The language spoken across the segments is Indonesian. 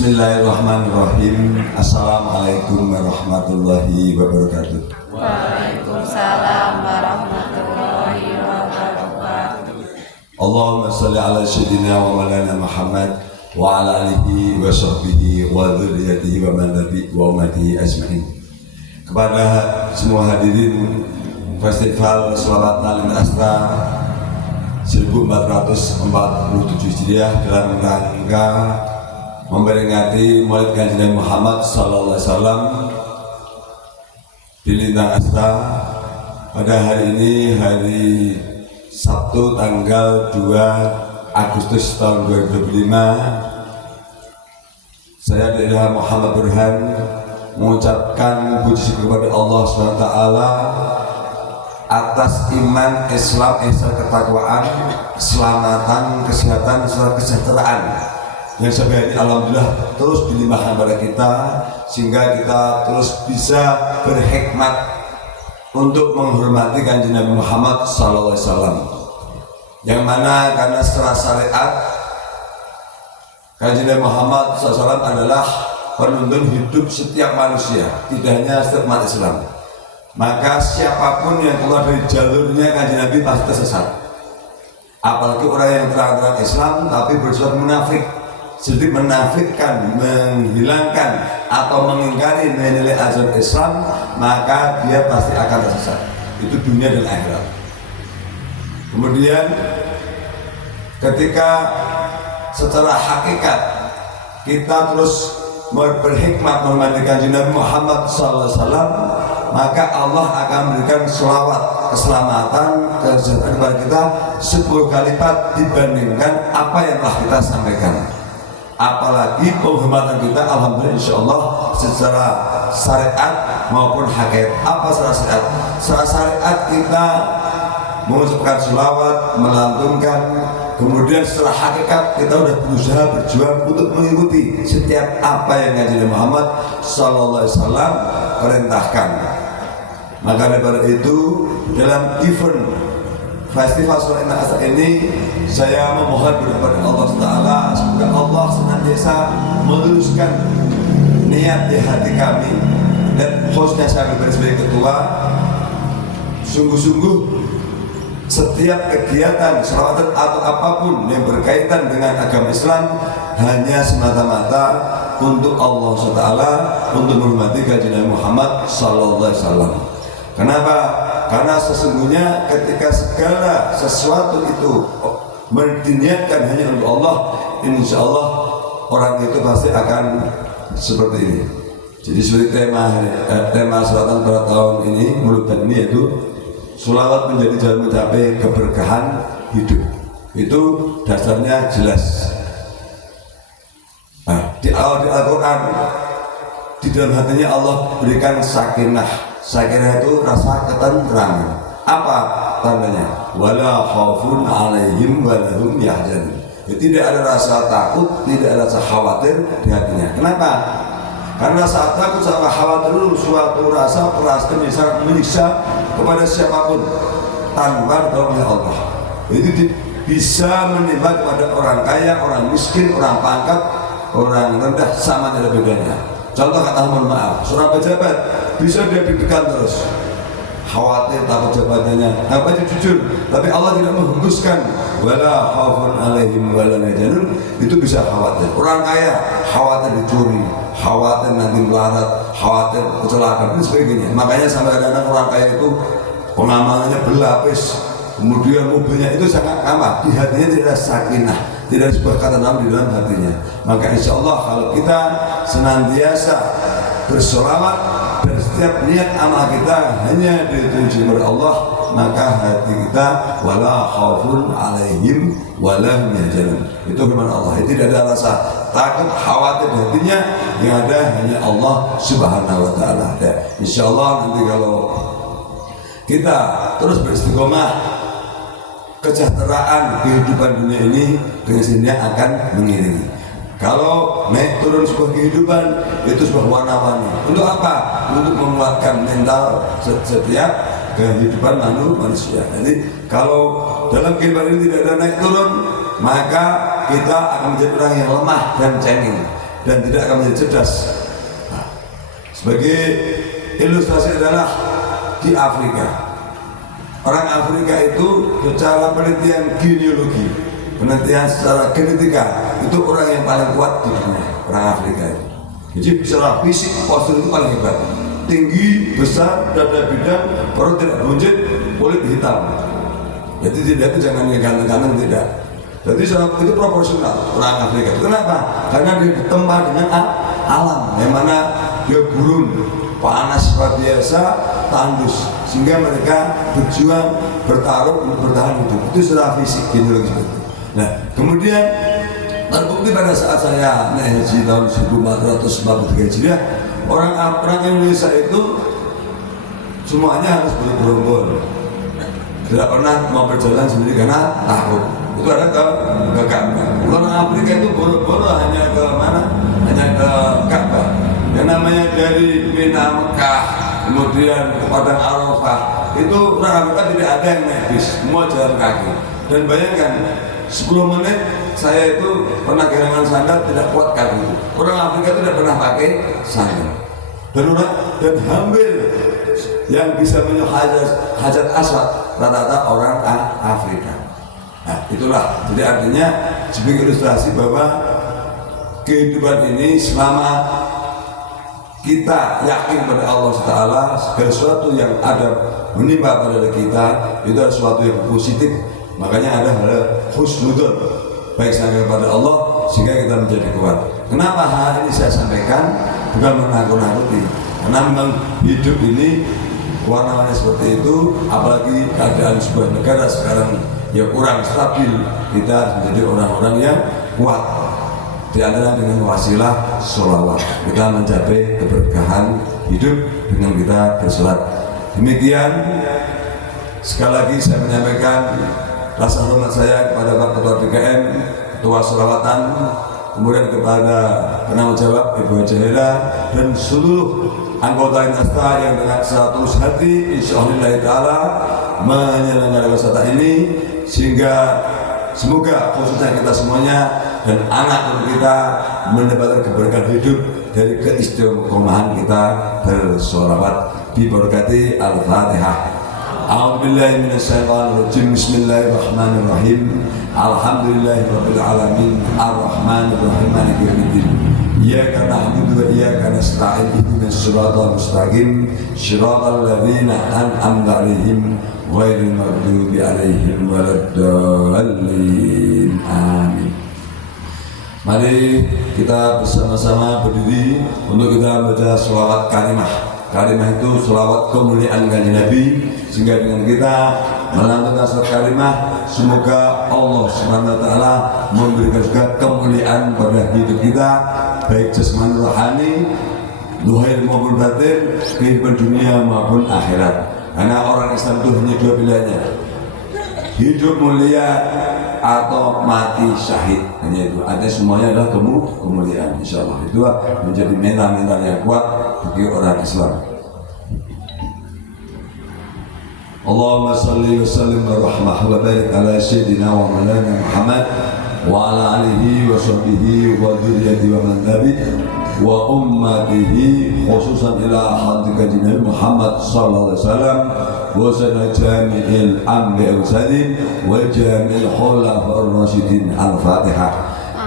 Bismillahirrahmanirrahim. Assalamualaikum warahmatullahi wabarakatuh. Waalaikumsalam warahmatullahi wabarakatuh. Allahumma salli ala sayyidina wa maulana Muhammad wa ala alihi wa sahbihi wa dzurriyyatihi wa man nabi wa ummatihi ajmain. Kepada semua hadirin Festival Sholawat Nalim Astra 1447 Hijriah dalam rangka memperingati Maulid Kanjeng Nabi Muhammad sallallahu alaihi wasallam di Lintang Astra pada hari ini, hari Sabtu tanggal 2 Agustus tahun 2025. Saya Dr. Muhammad Burhan mengucapkan puji syukur kepada Allah SWT atas iman, Islam, ihsan, ketakwaan, keselamatan, kesehatan, serta kesejahteraan yang sampai ini alhamdulillah terus dilimpahkan pada kita, sehingga kita terus bisa berhikmat untuk menghormati Kanjeng Nabi Muhammad SAW, yang mana karena secara syariat Kanjeng Nabi Muhammad SAW adalah penuntun hidup setiap manusia, tidak hanya setiap umat Islam. Maka siapapun yang keluar dari jalurnya Kanjeng Nabi pasti tersesat. Apalagi orang yang terang-terang Islam tapi bersifat munafik, sedikit menafikan, menghilangkan atau mengingkari nilai ajaran Islam, maka dia pasti akan tersesat. Itu dunia dan akhirat. Kemudian ketika secara hakikat kita terus berhikmat menghormati Kanjeng Nabi Muhammad SAW, maka Allah akan memberikan selawat, keselamatan, kesehatan kepada kita 10 kali lipat dibandingkan apa yang telah kita sampaikan. Apalagi penghormatan kita alhamdulillah insyaallah secara syariat maupun hakikat. Apa secara syariat? Secara syariat kita mengucapkan selawat, melantunkan. Kemudian setelah hakikat kita sudah berusaha berjuang untuk mengikuti setiap apa yang Kanjeng Muhammad sallallahu alaihi wasallam perintahkan. Maka daripada itu, dalam event Festival Sholawat Nalim Astra ini, saya memohon kepada Allah Taala semoga Allah senantiasa meluruskan niat di hati kami, dan khususnya saya sebagai ketua, sungguh-sungguh setiap kegiatan sholawatan atau apapun yang berkaitan dengan agama Islam hanya semata-mata untuk Allah SWT, untuk menghormati Kanjeng Nabi Muhammad SAW. Kenapa? Karena sesungguhnya ketika segala sesuatu itu diniatkan hanya untuk Allah, insya Allah orang itu pasti akan seperti ini. Jadi seperti tema sholawatan pada tahun ini, mulut dan ini, yaitu sholawat menjadi jalan mencapai keberkahan hidup. Itu dasarnya jelas. Nah, di Al-Quran, di dalam hatinya Allah berikan sakinah. Sakinah itu rasa ketenteraman. Apa tandanya? Wala khaufun alaihim walahum yahzanun. Tidak ada rasa takut, tidak ada rasa khawatir di hatinya. Kenapa? Karena saat takut sama khawatir itu suatu rasa perasaan bisa menyiksa kepada siapapun tanpa ditolong oleh Allah. Itu bisa menimpa kepada orang kaya, orang miskin, orang pangkat, orang rendah, sama tidak bedanya. Contoh kata mohon maaf, seorang pejabat bisa dia deg-degan terus, khawatir takut jabatannya, apa itu jujur, tapi Allah tidak menghembuskan wala khaufun alaihim wala yahzanun, itu bisa khawatir. Orang kaya khawatir dicuri, khawatir nanti melarat, khawatir kecelakaan dan sebagainya. Makanya sampai ada orang kaya itu pengamalannya berlapis, kemudian mobilnya itu sangat amat, di hatinya tidak sakinah, tidak sebuah kata nama di dalam hatinya. Maka insya Allah kalau kita senantiasa bersolawat dan setiap niat amal kita hanya dituju kepada Allah, maka hati kita wala khaufun alaihim wala hum yahzanun. Itu firman Allah. Itu tidak ada rasa takut, khawatir di hatinya, yang ada hanya Allah Subhanahu wa taala. Insya Allah nanti kalau kita terus beristiqomah, kesejahteraan kehidupan dunia ini dengan sendirinya akan mengiringi. Kalau naik turun sebuah kehidupan itu sebuah warna-warni. Untuk apa? Untuk menguatkan mental setiap kehidupan manusia. Jadi kalau dalam kehidupan ini tidak ada naik turun, maka kita akan menjadi orang yang lemah dan cengeng. dan tidak akan menjadi cerdas. Nah, sebagai ilustrasi adalah di Afrika. Orang Afrika itu secara penelitian genealogi, penelitian secara genetika itu orang yang paling kuat di dunia, orang Afrika itu. Jadi secara fisik postur itu paling hebat, tinggi, besar, dada bidang, perut tidak buncit, kulit hitam. Jadi tidak itu jangan ganteng-ganteng, tidak. Jadi itu proporsional orang Afrika. Kenapa? Karena dia ditempa dengan alam, yang mana dia gurun, panas luar biasa, tandus, sehingga mereka berjuang, bertarung untuk bertahan hidup. Itu secara fisik, genealogi itu. Nah, kemudian terbukti pada saat saya naik haji tahun 1443 Hijriah, orang Indonesia itu semuanya harus bergerombol, tidak pernah mau berjalan sendiri karena takut. Itu ada ke Ka'bah. Orang Afrika itu boro-boro hanya ke mana? Hanya ke Ka'bah. Yang namanya dari Mina, Mekah, kemudian ke Padang Arafah, itu orang Afrika tidak ada yang naik bis, semua jalan kaki. Dan bayangkan 10 menit saya itu pernah kehilangan sandal, tidak kuat kaki itu. Orang Afrika tidak pernah pakai sandal. Dan hampir yang bisa menyuh hajat aswad rata-rata orang Afrika. Nah, itulah, jadi artinya sebagai ilustrasi bahwa kehidupan ini selama kita yakin pada Allah Ta'ala, segala sesuatu yang ada menimpa pada kita itu adalah sesuatu yang positif. Makanya ada hal husnudon, baik sangka kepada Allah sehingga kita menjadi kuat. Kenapa hal ini saya sampaikan? Bukan menakut-nakuti, karena memang hidup ini warna-warni seperti itu, apalagi keadaan sebuah negara sekarang ya kurang stabil. Kita harus menjadi orang-orang yang kuat, di antara dengan wasilah sholawat kita mencapai keberkahan hidup dengan kita bersolat. Demikian, sekali lagi saya menyampaikan rasa hormat saya kepada Pak Ketua DKM, Ketua Sholawatan, kemudian kepada penanggung jawab Ibu Jahira dan seluruh anggota Inasta yang dengan setulus hati insyaallah ta'ala menyelenggarakan wisata ini, sehingga semoga khususnya kita semuanya dan anak kita mendapatkan keberkahan hidup dari keistiqomahan kita bersolawat. Bibarakati Al-Fatihah. A'udzubillahi minasyaitonirrajim. Bismillahirrahmanirrahim. Alhamdulillahirabbil alamin. Arrahmanirrahim. Maliki yaumiddin. Iyyaka na'budu wa iyyaka nasta'in. Ihdinas siratal mustaqim. Shiratal ladzina an'amta 'alaihim ghairil maghdubi 'alaihim waladdallin. Amin. Mari kita bersama-sama berdiri untuk kita baca sholawat kalimah. Kalimah itu sholawat kemuliaan kanjeng Nabi, sehingga dengan kita melantunkan sholawat kalimah, semoga Allah Subhanahu wa taala memberikan juga kemuliaan pada hidup kita, baik jasmani rohani, zahir maupun batin, kehidupan dunia maupun akhirat. Karena orang Islam itu hanya dua pilihannya, hidup mulia atau mati syahid, hanya itu. Artinya semuanya adalah kemuliaan. Insyaallah itu menjadi mental yang kuat bagi orang Islam. Allahumma salli wa sallim wa rahmah wa barik ala sayyidina wa maulana Muhammad wa ala alihi wa sahbihi wa dzurriyyati wa man tabi'ah wa ummatihi, khususan ila hadika Nabi Muhammad sallallahu alaihi wasallam wa sana jami'il anbiya wa sadin wa jami'il khulafa'ir rasyidin. Al-Fatihah.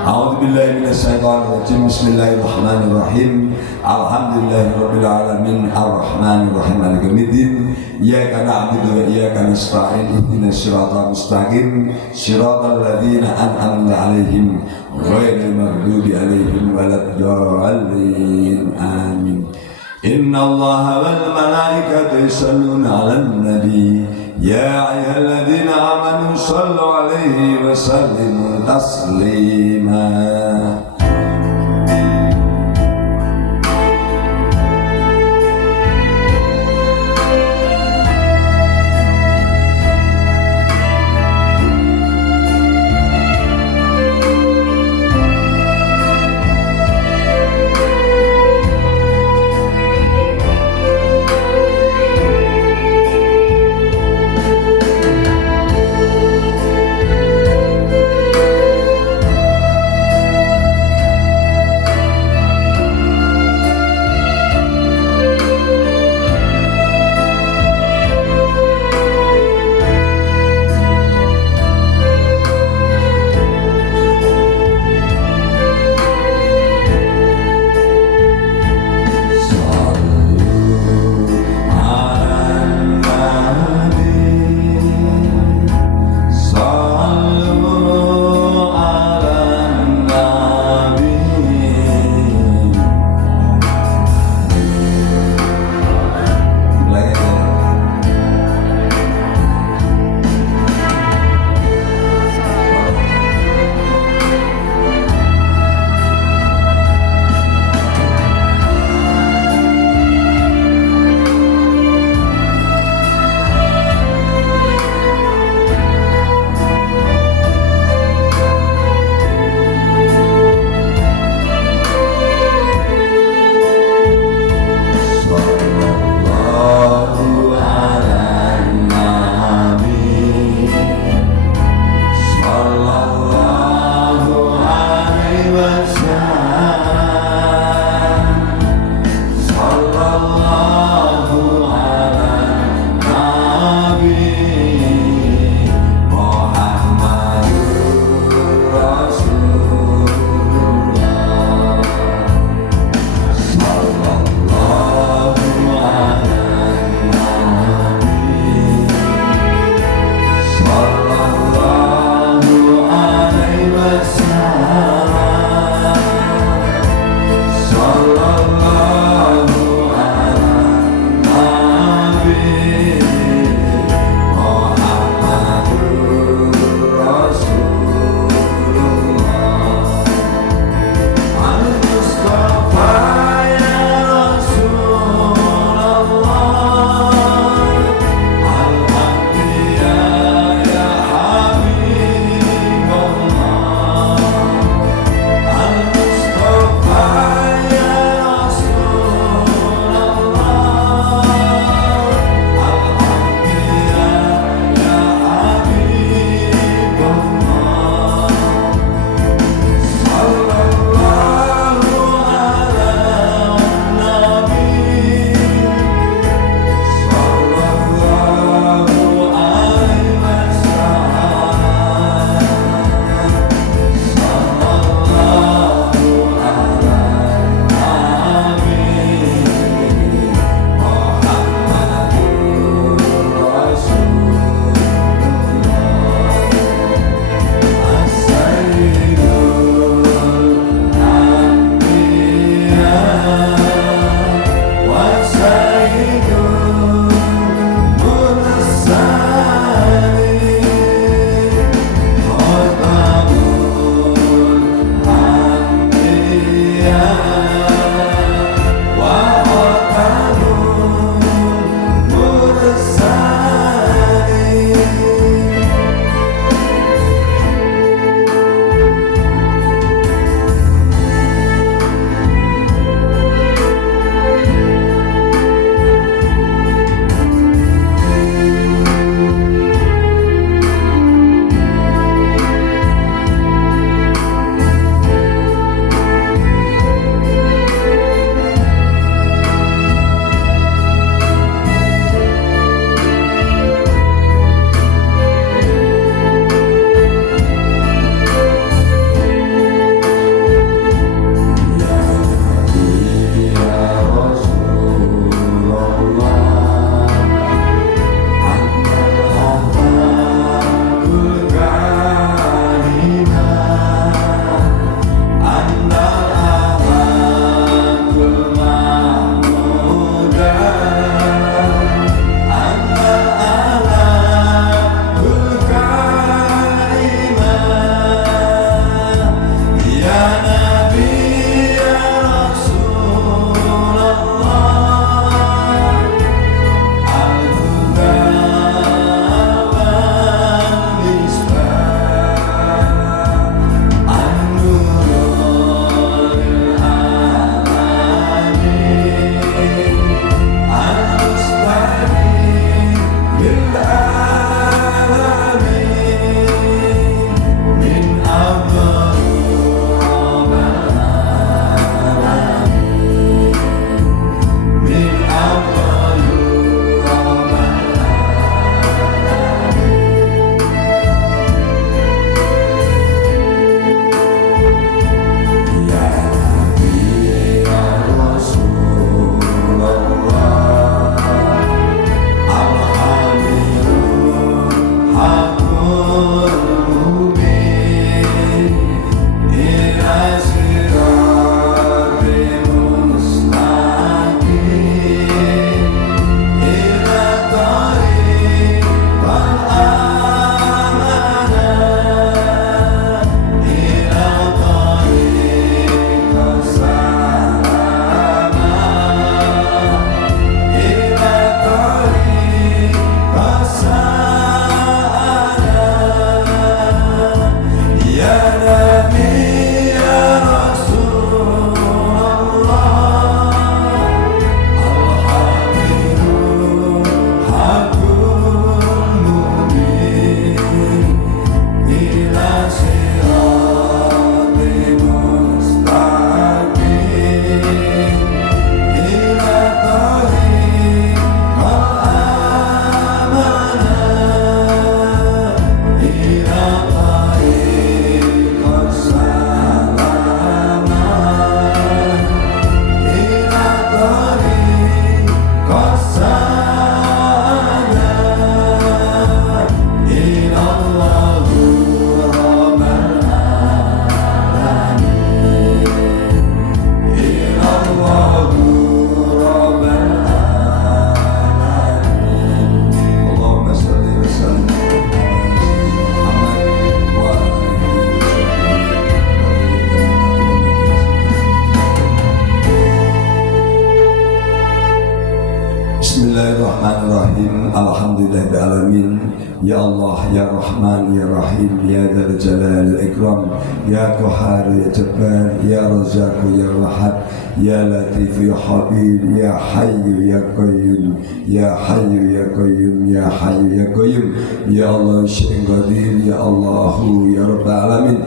A'udzu billahi minasyaitonir rajim. Bismillahirrahmanirrahim. Alhamdulillahirabbil alamin. Arrahmanir rahim. Maliki yaumiddin. Iyyaka na'budu wa iyyaka nasta'in. Ihdinas siratal mustaqim. Siratal ladzina an'amta 'alaihim ghairil maghdubi 'alaihim waladdallin. Amin. Innallaha wal malaikata yusholluna 'alan nabi. Ya ayyuhalladzina amanu shallu 'alaihi wa sallimu taslima. Bismillahirrahmanirrahim. Alhamdulillahirrahmanirrahim. Ya Allah, Ya Rahman, Ya Rahim, Ya Dzal Jalal Ikram, Ya Qahhar, Ya Jabbar, Ya Razzaq, Ya Wahhab, Ya Latif, Ya Habib, Ya Hayyu, Ya Qayyum, Ya Hayyu, Ya Qayyum, Ya Hayyu, Ya Qayyum, Ya Allah Syai'in Qadir, Ya Allahu, Ya Rabbal Alamin.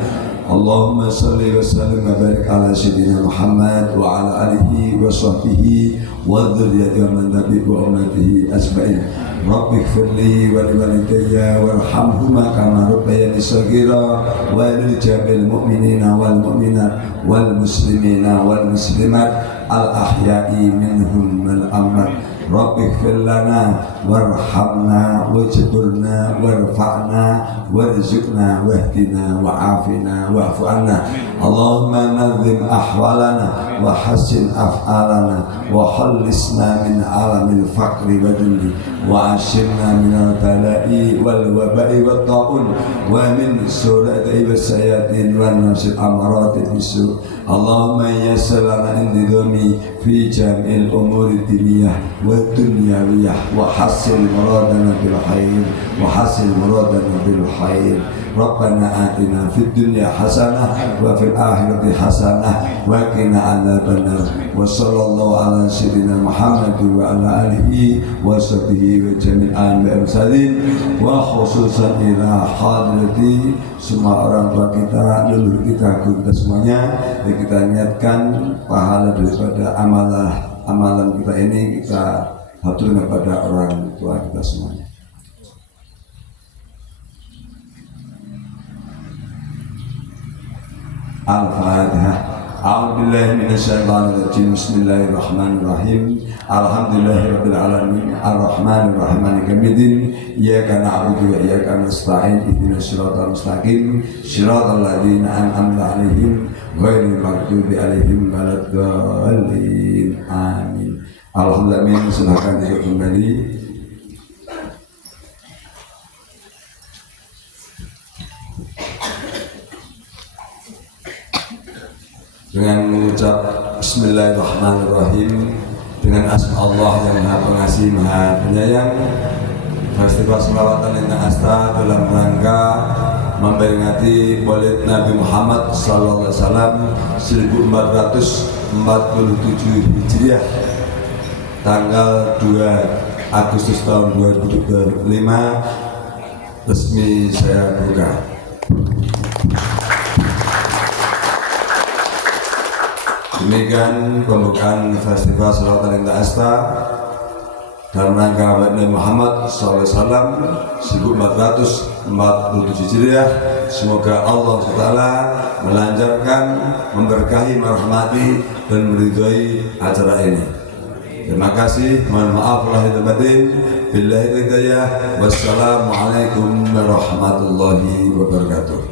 Allahumma salli wa sallim wa barik ala sayyidina Muhammad wa ala alihi wa sahbihi wa dzurriyyatihi wa man tabi'ahum wa ummatihi asba'in. Rabbi ighfirli wa li walidayya warhamhuma kama rabbayani shaghira wa lil jami'il mu'minina wal mu'minat wal muslimina wal muslimat al ahya'i minhum wal amwat. Rabbi ighfir lana warhamna wajburna warfa'na warzuqna wahdina wa'afina wa'fu anna. Allahumma nadzim ahwalana wa hassin af'alana wa khallisna min alamil faqri wa dhulli wa ashirna min al-bala'i wal waba'i wat ta'un wa min surati was sayatin wan nafsil amarati bisu. Allahumma yassir lana indidami fi jam'il umuri diniyah wa dunyawiyah wa hassil muradana bil khair wa hassil muradana bil khair. Rabbana atina fid dunya hasanah wa fil akhirati hasanah wa qina adzabannar. Wa sallallahu ala sayyidina Muhammad wa ala alihi wa sahbihi wa jami'an bi amsalin wa khususan ila hadrati semua orang tua kita, leluhur kita, guru kita semuanya. Yang kita niatkan pahala daripada amalan kita ini kita haturkan kepada orang tua kita semuanya. Al-Fatihah. A'udzubillahi minasyaitonir rajim. Bismillahirrahmanirrahim. Alhamdulillahirabbil alamin. Arrahmanir rahim. Maliki yaumiddin. Iyyaka na'budu wa iyyaka nasta'in. Ihdinas siratal mustaqim. Shiratal ladzina an'amta 'alaihim ghairil maghdubi 'alaihim waladdallin. Amin. Alhamdulillah. Silakan duduk kembali. Dengan mengucap Bismillahirrahmanirrahim, dengan asma Allah yang Maha Pengasih Maha Penyayang, festival selawatan Lintang Asta dalam rangka memperingati Maulid Nabi Muhammad SAW 1447 Hijriah, tanggal 2 Agustus tahun 2025 resmi saya buka. Demikian pembukaan festival selawatan Lintang Asta dalam rangka Nabi Muhammad SAW 1447 Hijriah. Semoga Allah SWT melancarkan, memberkahi, merahmati dan meridhoi acara ini. Terima kasih. Mohon maaf lahir dan batin. Billahi hidayah. Wassalamualaikum warahmatullahi wabarakatuh.